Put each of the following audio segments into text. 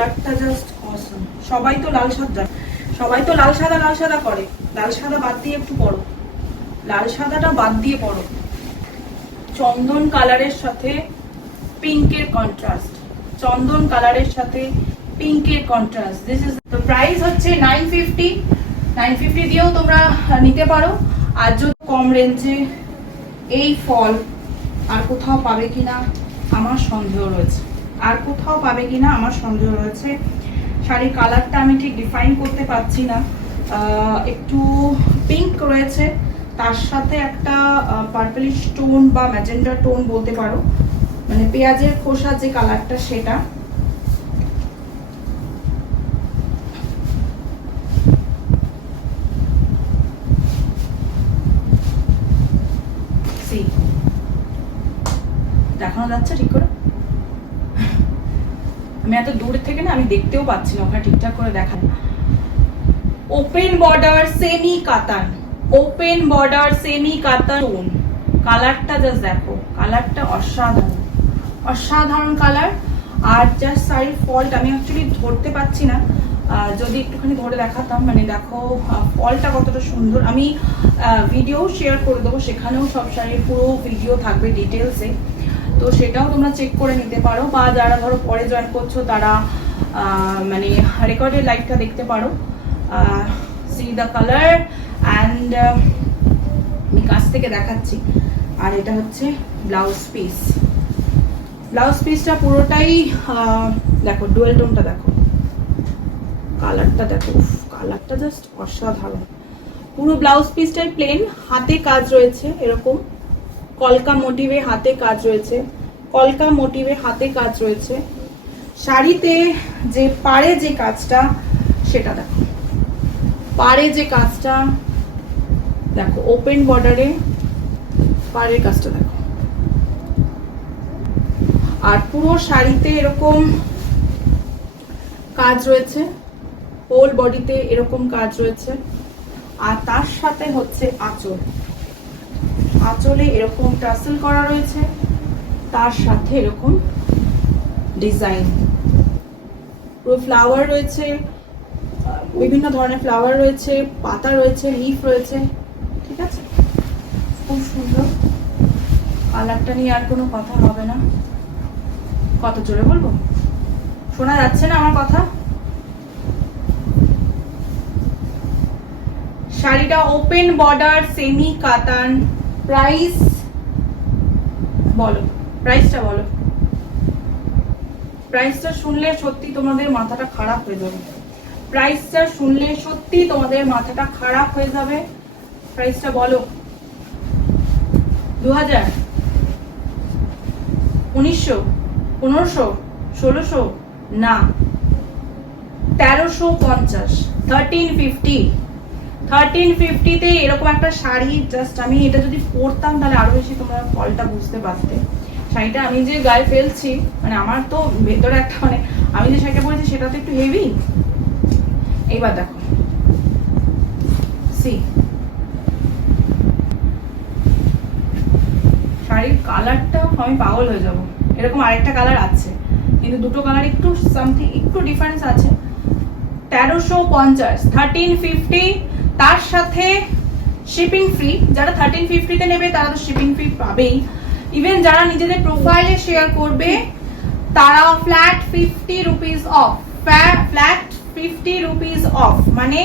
কালারটা জাস্ট অসম। সবাই তো লাল সাদা, সবাই তো লাল সাদা করে। লাল সাদা বাদ দিয়ে একটু পরো, লাল সাদাটা বাদ দিয়ে পরো। চন্দন কালারের সাথে পিঙ্কের কন্ট্রাস্ট, চন্দন কালারের সাথে পিঙ্কের contrast. This is the price হচ্ছে 950। 950 দিয়েও তোমরা নিতে পারো। আর যদি কম রেঞ্জে এই ফল আর কোথাও পাবে কিনা আমার সন্দেহ রয়েছে, আর কোথাও পাবে কিনা আমার সন্দেহ রয়েছে। শাড়ির কালারটা আমি ঠিক ডিফাইন করতে পারছি না, একটু পিঙ্ক রয়েছে, তার সাথে একটা পার্পলিশ টোন বা ম্যাজেন্ডা টোন বলতে পারো, মানে পেঁয়াজের খোসা যে কালারটা সেটা। দেখানো যাচ্ছে ঠিক করে? আমি এত দূর থেকে না আমি দেখতেও পাচ্ছি না ওখানে ঠিকঠাক করে দেখা। ওপেন বর্ডার সেমি কাতান, ওপেন বর্ডার সেমি কাতান। কালারটা জাস্ট দেখো, কালারটা অসাধারণ, অসাধারণ কালার। আর জাস্ট শাড়ির ফলটা আমি অ্যাকচুয়ালি ধরতে পাচ্ছি না, যদি একটুখানি ধরে দেখাতাম। মানে দেখো ফলটা কতটা সুন্দর। আমি ভিডিও শেয়ার করে দেবো, সেখানেও সব শাড়ির পুরো ভিডিও থাকবে ডিটেলসে, তো সেটাও তোমরা চেক করে নিতে পারো। বা যারা ধরো পরে জয়েন করছো তারা মানে রেকর্ডেড লাইভটা দেখতে পারো। সি দ্য কালার অ্যান্ড আমি কাছ থেকে দেখাচ্ছি। আর এটা হচ্ছে ব্লাউজ পিস। ব্লাউজ পিসটা পুরোটাই দেখো, ডুয়েল টোনটা দেখো, কালারটা দেখো, কালারটা জাস্ট অসাধারণ। পুরো ব্লাউজ পিসটাই প্লেন, হাতে কাজ রয়েছে এরকম কলকা মোটিভে, হাতে কাজ রয়েছে, কলকা মোটিভে হাতে কাজ রয়েছে। শাড়িতে যে পাড়ে যে কাজটা সেটা দেখো, পাড়ে যে কাজটা দেখো, ওপেন বর্ডারে পাড়ের কাজটা দেখো। আর পুরো শাড়িতে এরকম কাজ রয়েছে, হোল বডিতে এরকম কাজ রয়েছে। আর তার সাথে হচ্ছে আঁচল, আঁচলে এরকম টাসেল করা রয়েছে, তার সাথে এরকম ডিজাইন, পুরো ফ্লাওয়ার রয়েছে, বিভিন্ন ধরনের ফ্লাওয়ার রয়েছে, পাতা রয়েছে, লিফ রয়েছে। ঠিক আছে, খুব সুন্দর। কালারটা নিয়ে আর কোনো কথা হবে না। কত জোরে বলবো, শোনা যাচ্ছে না আমার কথা? শাড়িটা ওপেন বর্ডার সেমি কাতান। প্রাইস বলো, প্রাইসটা বলো। প্রাইসটা শুনলে সত্যি তোমাদের মাথাটা খারাপ হয়ে যাবে, প্রাইসটা শুনলে সত্যি তোমাদের মাথাটা খারাপ হয়ে যাবে। প্রাইসটা বলো। 2000, 1900, 1500, 1600, না 1350, 1350। 1350-তে এরকম একটা শাড়ি, জাস্ট আমি এটা যদি পরতাম তাহলে আরো বেশি তোমরা ফলটা বুঝতে পারতে। শাড়িটা আমি যে গায়ে ফেলছি, মানে আমার তো ভেতরে একটা, মানে আমি যে শাড়িটা পরেছি সেটা তো একটু হেভি। এইবার দেখো, সি শাড়ির কালারটা আমি পাগল হয়ে যাব। এরকম আরেকটা কালার আছে, কিন্তু দুটো কালার একটু সামথিং একটু ডিফারেন্স আছে। 1350, 1350, তার সাথে শিপিং ফ্রি। যারা 1350-তে নেবে তারা তো শিপিং ফ্রি পাবেই। ইভেন যারা নিজেদের প্রোফাইলে শেয়ার করবে তারা flat 50 rupees of, flat 50 rupees of, মানে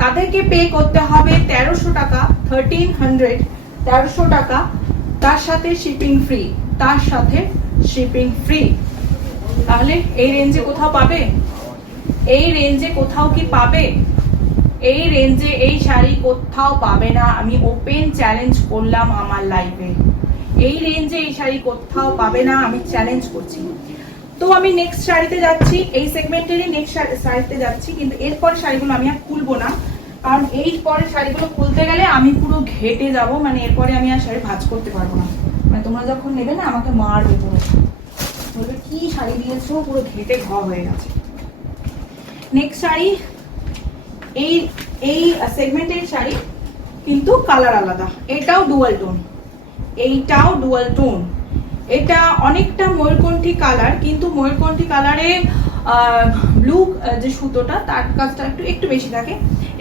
তাদেরকে পে করতে হবে 1300 টাকা, 1300, 1300 টাকা, তার সাথে শিপিং ফ্রি, তার সাথে শিপিং ফ্রি। তাহলে এই রেঞ্জে কোথাও পাবে? এই রেঞ্জে কোথাও কি পাবে? এই রেঞ্জে এই শাড়ি কোথাও পাবে না। আমি ওপেন চ্যালেঞ্জ করলাম আমার লাইভে, এই রেঞ্জে এই শাড়ি কোথাও পাবে না, আমি চ্যালেঞ্জ করছি। তো আমি নেক্সট শাড়িতে যাচ্ছি, এই সেগমেন্টেরই নেক্সট শাড়িতে যাচ্ছি, কিন্তু এরপর শাড়িগুলো আমি আর খুলবো না, কারণ এই পরে শাড়িগুলো খুলতে গেলে আমি পুরো ঘেটে যাব। মানে এরপরে আমি আর শাড়ি ভাঁজ করতে পারবো না। মানে তোমরা যখন নেবে না আমাকে মারবে, পুরো বলবে কি শাড়ি দিয়েছো, পুরো ঘেটে ঘ হয়ে গেছে। নেক্সট শাড়ি, এই এই সেগমেন্টের শাড়ি কিন্তু কালার আলাদা। এটাও ডুয়াল টোন, এইটাও ডুয়াল টোন। এটা অনেকটা ময়ূরকণ্ঠী কালার, কিন্তু ময়ূরকণ্ঠী কালারে ব্লু যে সুতোটা তার কাজটা একটু একটু বেশি থাকে।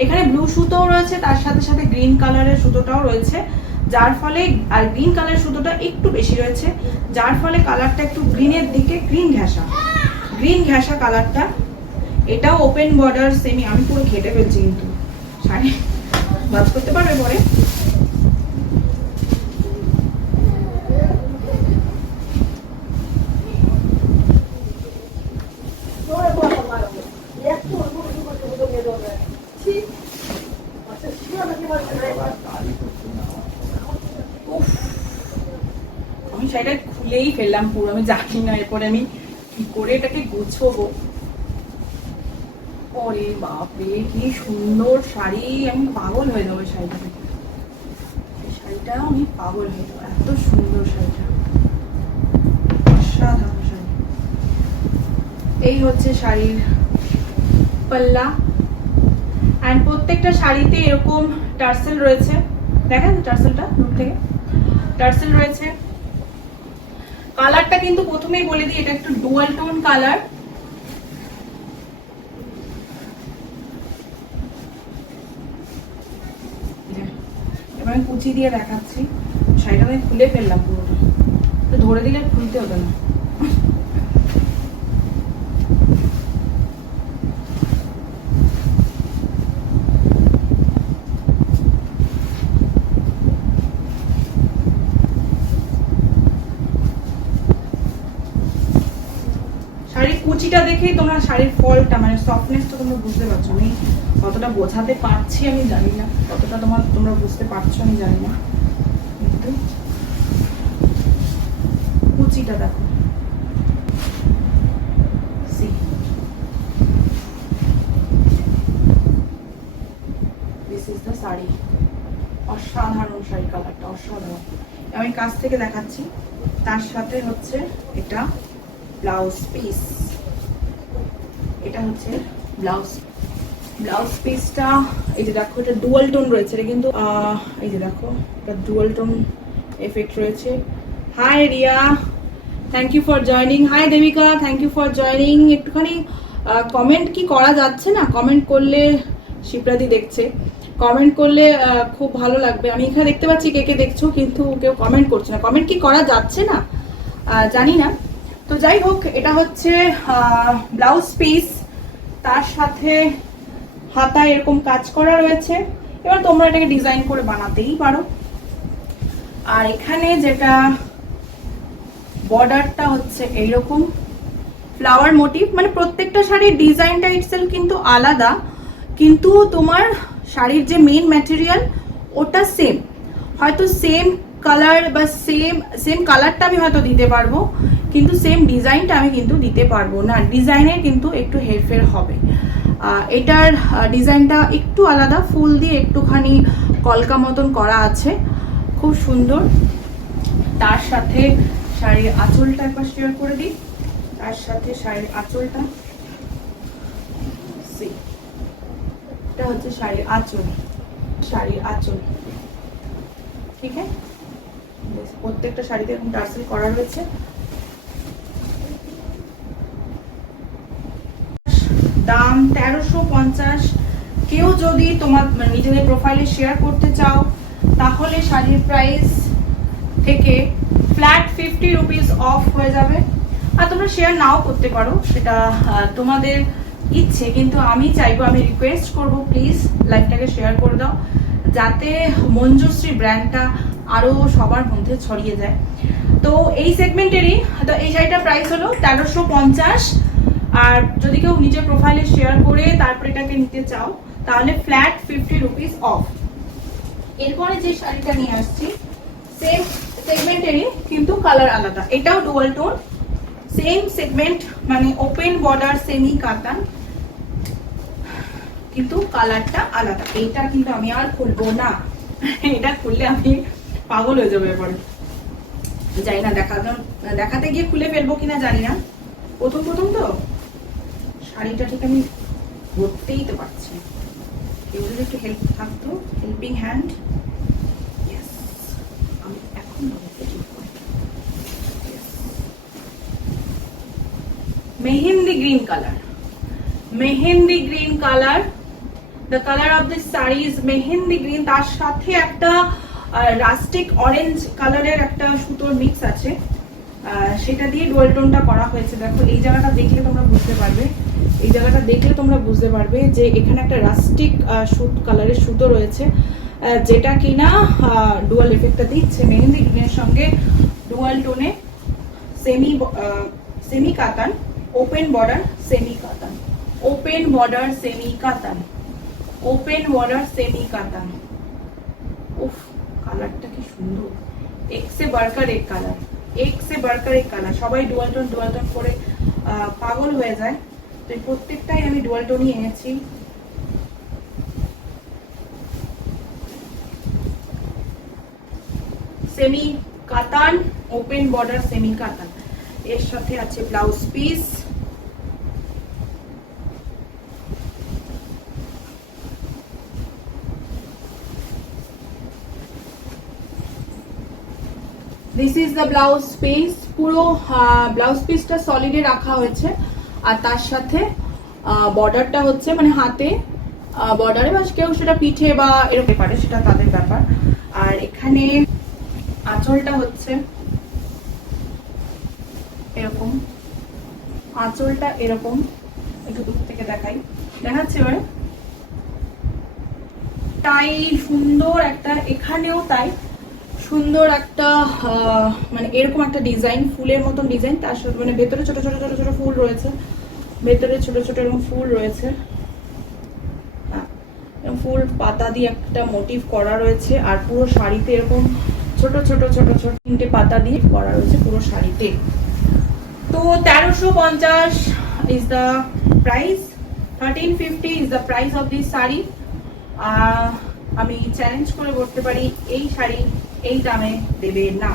এখানে ব্লু সুতোও রয়েছে, তার সাথে সাথে গ্রিন কালারের সুতোটাও রয়েছে, যার ফলে আর গ্রিন কালারের সুতোটা একটু বেশি রয়েছে, যার ফলে কালারটা একটু গ্রিনের দিকে গ্রিন ঘেঁষা কালারটা। এটাও ওপেন বর্ডার সেমি। আমি পুরো ঘেটে ফেলছি কিন্তু শাড়ি, বাজ করতে পারবে পরে। আমি শাড়িটা খুলেই ফেললাম পুরো, আমি জানি না এরপরে আমি কি করে এটাকে গুছবো। ওরে বাপরে কি সুন্দর শাড়ি, আমি পাগল হয়ে যাবো শাড়িটা দেখে। শাড়িটা আমি পাগল হয়ে যাবো, এত সুন্দর শাড়িটা, অসাধারণ শাড়ি। এই হচ্ছে শাড়ির পাল্লা। এন্ড প্রত্যেকটা শাড়িতে এরকম টার্সেল রয়েছে, দেখেন টার্সেলটা দূর থেকে, টার্সেল রয়েছে। কালারটা কিন্তু প্রথমেই বলে দিই, এটা একটু ডুয়াল টোন কালার। এবার আমি কুচি দিয়ে দেখাচ্ছি। শাড়িটা আমি খুলে ফেললাম পুরোটা, তো ধরে দিলে খুলতে হতো না। শাড়ির কুচিটা দেখেই তোমরা শাড়ির ফলটা মানে সফটনেসটা তোমরা বুঝতে পারছো। আমি কতটা বোঝাতে পারছি আমি জানি না, কতটা তোমরা বুঝতে পারছো আমি জানি না, কিন্তু কুচিটা দেখো। This is the sari. অসাধারণ শাড়ি, কালারটা অসাধারণ। আমি কাছ থেকে দেখাচ্ছি। তার সাথে হচ্ছে এটা ব্লাউজ পিস, এটা হচ্ছে ব্লাউজ পিসটা। এই যে দেখো এটা ডুয়াল টোন রয়েছে, এটা কিন্তু এই যে দেখো এটা ডুয়াল টোন এফেক্ট রয়েছে। Hi Riya, thank you for joining. Hi Debika, thank you for joining. একটুখানি কমেন্ট কি করা যাচ্ছে না? কমেন্ট করলে, শিপ্রাদি দেখছে, কমেন্ট করলে খুব ভালো লাগবে। আমি এখানে দেখতে পাচ্ছি কে কে দেখছো, কিন্তু কেউ কমেন্ট করছে না। কমেন্ট কি করা যাচ্ছে না জানি না। তো যাই হোক, এটা হচ্ছে ব্লাউজ পিস, তার সাথে হাতায় এরকম কাজ করা রয়েছে। এবার তোমরা এটাকে ডিজাইন করে বানাতেই পারো। আর এখানে যেটা বর্ডারটা হচ্ছে এইরকম ফ্লাওয়ার মোটিভ, মানে প্রত্যেকটা শাড়ির ডিজাইনটা ইটসেলফ কিন্তু আলাদা, কিন্তু তোমার শাড়ির যে মেইন ম্যাটেরিয়াল ওটা সেম। হয়তো সেম কালার বা সেম কালারটা আমি হয়তো দিতে পারবো, কিন্তু সেম ডিজাইনটা আমি কিন্তু দিতে পারবো না। ডিজাইনের কিন্তু একটু হেরফের হবে। এটার ডিজাইনটা একটু আলাদা, ফুল দিয়ে একটুখানি কলকা মতন করা আছে, খুব সুন্দর। তার সাথে শাড়ির আঁচলটা একবার শেয়ার করে দিই। তার সাথে শাড়ির আঁচলটা, এটা হচ্ছে শাড়ির আঁচল, ঠিক আছে। প্রত্যেকটা শাড়িতে এরকম টার্সেল করা রয়েছে। দাম 1350। কেউ যদি তোমার নিজেদের প্রোফাইলে শেয়ার করতে চাও, তাহলে শাড়ির প্রাইস থেকে ফ্ল্যাট 50 রুপিস অফ হয়ে যাবে। আর তোমরা শেয়ার নাও করতে পারো, সেটা তোমাদের ইচ্ছে, কিন্তু আমি চাইবো, আমি রিকোয়েস্ট করব, প্লিজ লাইভটাকে শেয়ার করে দাও, যাতে মঞ্জুশ্রী ব্র্যান্ডটা আরো সবার মধ্যে ছড়িয়ে যায়। তো এই সেগমেন্টেরই তো এই শাড়িটার প্রাইস হলো 1350। আর যদি কেউ নিজের প্রোফাইলে শেয়ার করে তারপর এটাকে নিতে চাও, তাহলে ফ্ল্যাট 50 রুপিস অফ। এরপরে যে শাড়িটা নিয়ে আসছি, সেম সেগমেন্টেরই কিন্তু কালার আলাদা। এটাও ডুয়াল টোন, সেম সেগমেন্ট, মানে ওপেন বর্ডার সেমি কাতান, কিন্তু কালারটা আলাদা। এইটা কিন্তু আমি আর খুলবো না, এটা খুললে আমি পাগল হয়ে যাবো। এরপরে জানি না দেখাতে গিয়ে খুলে ফেলবো কিনা জানি না, প্রথম তো শাড়িটা ঠিক আমি ধরতেই তো পারছি। কেউ যদি একটু হেল্প থাকতো, হেল্পিং হ্যান্ড, আমি এখন mehndi green color. Mehendi green color. The color of this saree is mehendi green. তার সাথে একটা রাস্টিক অরেঞ্জ কালারের একটা সুতোর মিক্স আছে, সেটা দিয়ে ডুয়াল টোনটা করা হয়েছে। দেখো এই জায়গাটা দেখলে তোমরা বুঝতে পারবে, এই জায়গাটা দেখলে তোমরা বুঝতে পারবে যে এখানে একটা রাস্টিক কালারের সুতো রয়েছে, যেটা কিনা ডুয়াল এফেক্টটা দিচ্ছে। মেহেন্দি গ্রিনের সঙ্গে ডুয়াল টোনে সেমি কাতান, ওপেন বর্ডার সেমি কাতান, ওপেন বর্ডার সেমি কাতান, ওপেন বর্ডার সেমি কাতান। উফ, কালারটা কি সুন্দর, এক সে বাড়কার এক কালার, এক সে বাড়কার এক কালার। সবাই ডুয়াল টোন করে পাগল হয়ে যায়, তো এই প্রত্যেকটাই আমি ডুয়াল টোনই এনেছি। সেমি কাতান, ওপেন বর্ডার সেমি কাতান, এর সাথে আছে blouse piece. This is the blouse piece. পুরো ব্লাউজ পিসটা সলিডে রাখা হয়েছে, আর তার সাথে বর্ডারটা হচ্ছে মানে হাতে বর্ডারে, বা কেউ সেটা পিঠে বা এরকম পারে, সেটা তাদের ব্যাপার। আর এখানে আঁচলটা হচ্ছে এরকম, আঁচলটা এরকম, একটু দূর থেকে দেখাই, দেখাচ্ছে এবারে। তাই সুন্দর একটা, এখানেও তাই সুন্দর একটা মানে এরকম একটা ডিজাইন, ফুলের মতন ডিজাইন, তার সাথে মানে ভেতরে ছোট ছোট ছোট ছোট ফুল রয়েছে, ভেতরে ছোট ছোট এরকম ফুল রয়েছে, ফুল পাতা দিয়ে একটা মোটিভ করা রয়েছে। আর পুরো শাড়িতে এরকম ছোট ছোট ছোট ছোট 3টে পাতা দিয়ে করা রয়েছে পুরো শাড়িতে। তো 1350 is the price, 1350 is the price of this sari. আমি চ্যালেঞ্জ করে বলতে পারি এই শাড়ি এই দামে দেবে না।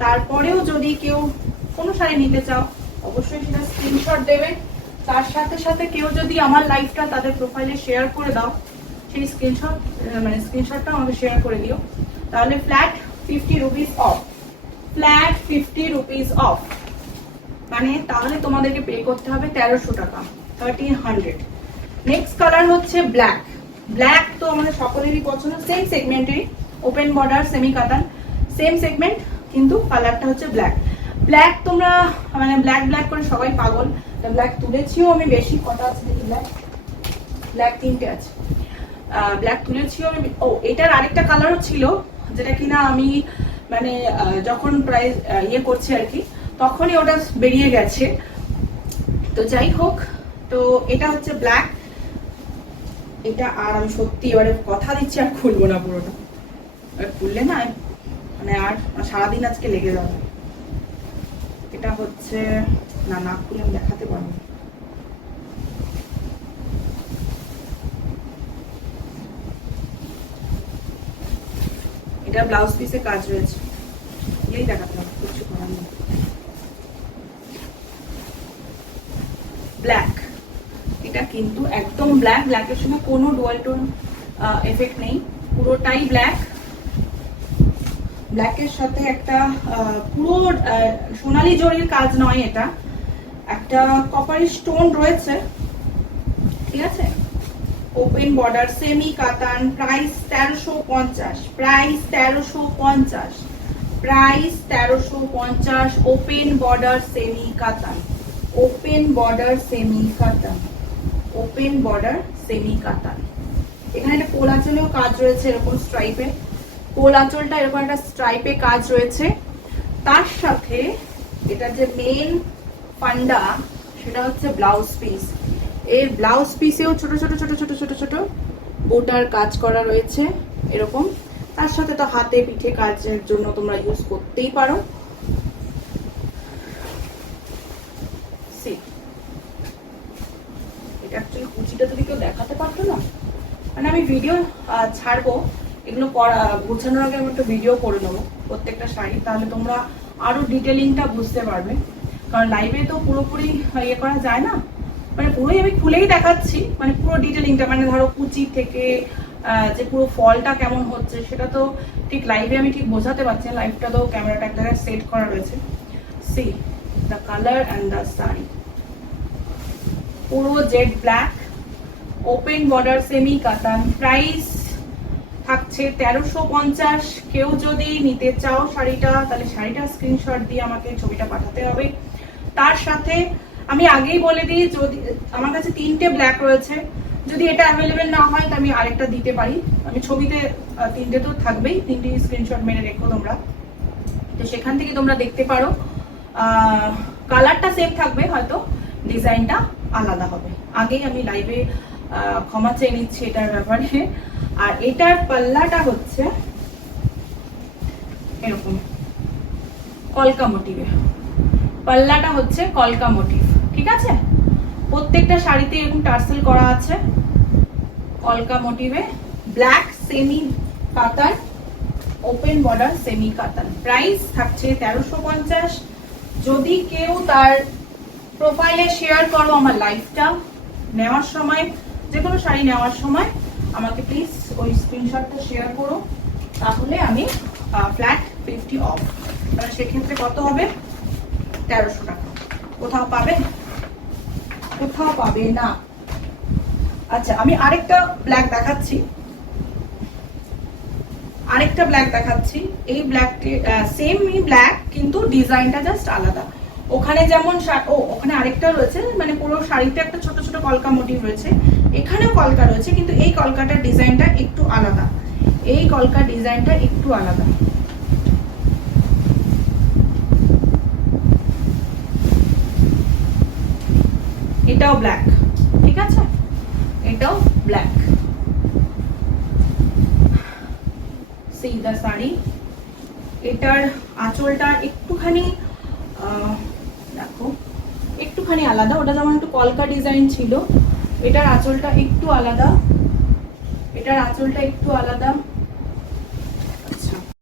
তারপরেও যদি কেউ কোনো শাড়ি নিতে চাও, অবশ্যই সেটা স্ক্রিনশট দেবে। তার সাথে সাথে কেউ যদি আমার লাইভটা তাদের প্রোফাইলে শেয়ার করে দাও, সেই স্ক্রিনশটটা আমাকে শেয়ার করে দিও, তাহলে flat 50 rupees of, flat 50 rupees of, মানে তাহলে তোমাদেরকে পে করতে হবে 1300 টাকা, 1300। নেক্সট কালার হচ্ছে ব্ল্যাক। ব্ল্যাক তো আমাদের সকলেরই পছন্দ, সেম সেগমেন্টেরই, ওপেন বর্ডার সেমি কাতান, সেম সেগমেন্ট, কিন্তু কালারটা হচ্ছে ব্ল্যাক। ব্ল্যাক তোমরা মানে ব্ল্যাক ব্ল্যাক করে সবাই পাগল, ব্ল্যাক তুলেছিও আমি বেশি, কটা আছে দেখি, ব্ল্যাক ব্ল্যাক 3টে আছে, ব্ল্যাক তুলেছিও আমি। ও, এটার আরেকটা কালারও ছিল, যেটা কিনা আমি মানে যখন প্রাইস ইয়ে করছি আর কি, তখনই ওটা বেরিয়ে গেছে। তো যাই হোক, তো এটা হচ্ছে ব্ল্যাক। এটা আর আমি সত্যি এবারে কথা দিচ্ছি আর খুলবো না পুরোটা, খুললে না মানে আর সারাদিন আজকে লেগে যাবে। এটা হচ্ছে না খুলে আমি দেখাতে পারবো। এটা ব্লাউজ পিসে কাজ রয়েছে, এই দেখাতে হবে, কিছু করার নেই। ব্ল্যাক, এটা কিন্তু একদম ব্ল্যাক, ব্ল্যাকের সঙ্গে কোনো ডুয়াল টোন এফেক্ট নেই, পুরোটাই ব্ল্যাক। ব্ল্যাকের সাথে একটা পুরো সোনালী জরির কাজ নয়, এটা একটা কপারি স্টোন রয়েছে, ঠিক আছে। ওপেন বর্ডার সেমি কাতান, price 1350, price 1350, price 1350। Open border semi কাতান, ওপেন বর্ডার সেমি কাতান, ওপেন বর্ডার সেমি কাতান। এখানে একটা কোল আঁচলেও কাজ রয়েছে এরকম স্ট্রাইপে, কোল আঁচলটা এরকম একটা স্ট্রাইপে কাজ রয়েছে। তার সাথে এটা যে মেন পান্ডা, সেটা হচ্ছে ব্লাউজ পিস। এর ব্লাউজ পিসেও ছোট ছোট ছোট ছোট ছোট ছোট বোটার কাজ করা রয়েছে এরকম। তার সাথে তো হাতে পিঠে কাজের জন্য তোমরা ইউজ করতেই পারো। এটা অ্যাকচুয়ালি কুচিটা যদি কেউ দেখাতে পারতো না, মানে আমি ভিডিও ছাড়বো এগুলো গোছানোর আগে আমি একটা ভিডিও করে নেবো প্রত্যেকটা শাড়ি, তাহলে তোমরা আরো ডিটেলিংটা বুঝতে পারবে। কারণ লাইভে তো পুরোপুরি ইয়ে করা যায় না, মানে পুরোই আমি খুলেই দেখাচ্ছি, মানে পুরো ডিটেলিংটা, মানে ধরো কুচি থেকে যে পুরো ফলটা কেমন হচ্ছে সেটা তো ঠিক লাইভে আমি ঠিক বোঝাতে পারছি না। লাইভটা তো ক্যামেরাটা এক জায়গায় সেট করা রয়েছে। See the colour and the sari, পুরো jet black, open border semi কাতান, প্রাইস থাকছে 1350। কেউ যদি নিতে চাও শাড়িটা, তাহলে শাড়িটা স্ক্রিনশট দিয়ে আমাকে ছবিটা পাঠাতে হবে। তার সাথে আমি আগেই বলে দিই, যদি আমার কাছে 3টে ব্ল্যাক রয়েছে, যদি এটা অ্যাভেলেবেল না হয় তো আমি আরেকটা দিতে পারি। আমি ছবিতে 3টে তো থাকবেই, 3টে স্ক্রিনশট মেরে রেখো তোমরা, তো সেখান থেকে তোমরা দেখতে পারো। কালারটা সেম থাকবে, হয়তো ডিজাইনটা আলাদা হবে। আগেই আমি লাইভে ক্ষমা চেয়ে নিচ্ছি এটার ব্যাপারে। আর এটার পাল্লাটা হচ্ছে এরকম কলকা মোটিভে, পাল্লাটা হচ্ছে কলকা মোটিভ, ঠিক আছে? প্রত্যেকটা শাড়িতে এরকম টার্সেল করা আছে কলকা মোটিভে, ব্ল্যাক সেমি কাতান, ওপেন বর্ডার সেমি কাতান। প্রাইস থাকছে 1350। যদি কেউ তার প্রোফাইলে শেয়ার করো আমার লাইভটা নেওয়ার সময়, যে কোনো শাড়ি নেওয়ার সময় আমাকে প্লিজ ওই স্ক্রিনশটটা শেয়ার করো, তাহলে আমি ফ্ল্যাট 50 অফ। তাহলে সেক্ষেত্রে কত হবে? 1300 টাকা। কোথাও পাবে? কোথাও পাবে না। আচ্ছা, আমি আরেকটা ব্ল্যাক দেখাচ্ছি, এই ব্ল্যাকটি সেমই ব্ল্যাক, কিন্তু ডিজাইনটা জাস্ট আলাদা। ওখানে যেমন ওখানে আরেকটা রয়েছে, মানে পুরো শাড়িতে একটা ছোট ছোট কলকা মোটিভ রয়েছে, এখানেও কলকা রয়েছে, কিন্তু এই কলকাটার ডিজাইনটা একটু আলাদা, এই কলকা ডিজাইনটা একটু আলাদা। এটাও ব্ল্যাক, ঠিক আছে? এটাও ব্ল্যাক। সিদা শাড়ি, এটার আঁচলটা একটুখানি দেখো, একটুখানি আলাদা। ওটা যেমন একটু কলকা ডিজাইন ছিল, এটার আঁচলটা একটু আলাদা, এটার আঁচলটা একটু আলাদা।